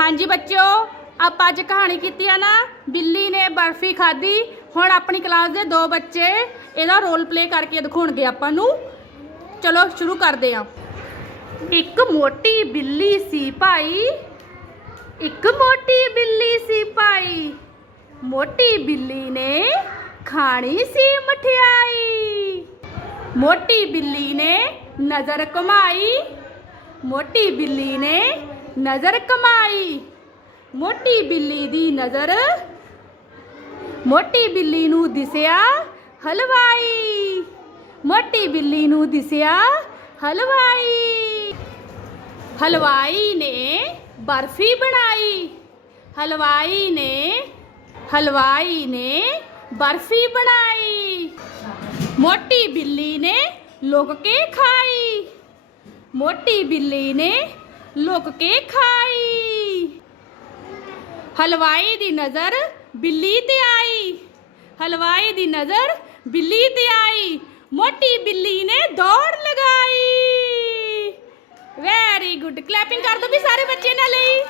ਹਾਂਜੀ ਬੱਚਿਓ, ਆਪਾਂ ਅੱਜ ਕਹਾਣੀ ਕੀਤੀ ਆ ਨਾ, ਬਿੱਲੀ ਨੇ ਬਰਫੀ ਖਾਧੀ। ਹੁਣ ਆਪਣੀ ਕਲਾਸ ਦੇ ਦੋ ਬੱਚੇ ਇਹਦਾ ਰੋਲ ਪਲੇ ਕਰਕੇ ਦਿਖਾਉਣਗੇ ਆਪਾਂ ਨੂੰ। ਚਲੋ ਸ਼ੁਰੂ ਕਰਦੇ ਹਾਂ ਇੱਕ ਮੋਟੀ ਬਿੱਲੀ ਸੀ ਭਾਈ, ਇੱਕ ਮੋਟੀ ਬਿੱਲੀ ਸੀ ਭਾਈ। ਮੋਟੀ ਬਿੱਲੀ ਨੇ ਖਾਣੀ ਸੀ ਮਠਿਆਈ। ਮੋਟੀ ਬਿੱਲੀ ਨੇ ਨਜ਼ਰ ਕਮਾਈ ਮੋਟੀ ਬਿੱਲੀ ਨੇ ਨਜ਼ਰ ਕਮਾਈ। ਮੋਟੀ ਬਿੱਲੀ ਦੀ ਨਜ਼ਰ। ਮੋਟੀ ਬਿੱਲੀ ਨੂੰ ਦਿਸਿਆ ਹਲਵਾਈ। ਮੋਟੀ ਬਿੱਲੀ ਨੂੰ ਦਿਸਿਆ ਹਲਵਾਈ। ਹਲਵਾਈ ਨੇ ਬਰਫੀ ਬਣਾਈ। ਹਲਵਾਈ ਨੇ ਹਲਵਾਈ ਨੇ ਬਰਫੀ ਬਣਾਈ। ਮੋਟੀ ਬਿੱਲੀ ਨੇ ਲੁਕ ਕੇ ਖਾਈ। ਮੋਟੀ ਬਿੱਲੀ ਨੇ ਲੁਕ ਕੇ ਖਾਈ। ਹਲਵਾਈ ਦੀ ਨਜ਼ਰ ਬਿੱਲੀ ਤੇ ਆਈ। ਹਲਵਾਈ ਦੀ ਨਜ਼ਰ ਬਿੱਲੀ ਤੇ ਆਈ। ਮੋਟੀ ਬਿੱਲੀ ਨੇ ਦੌੜ ਲਗਾਈ। ਵੈਰੀ ਗੁੱਡ ਕਲੈਪਿੰਗ ਕਰ ਦੋ ਵੀ ਸਾਰੇ ਬੱਚੇ ਨਾਲ ਲਈ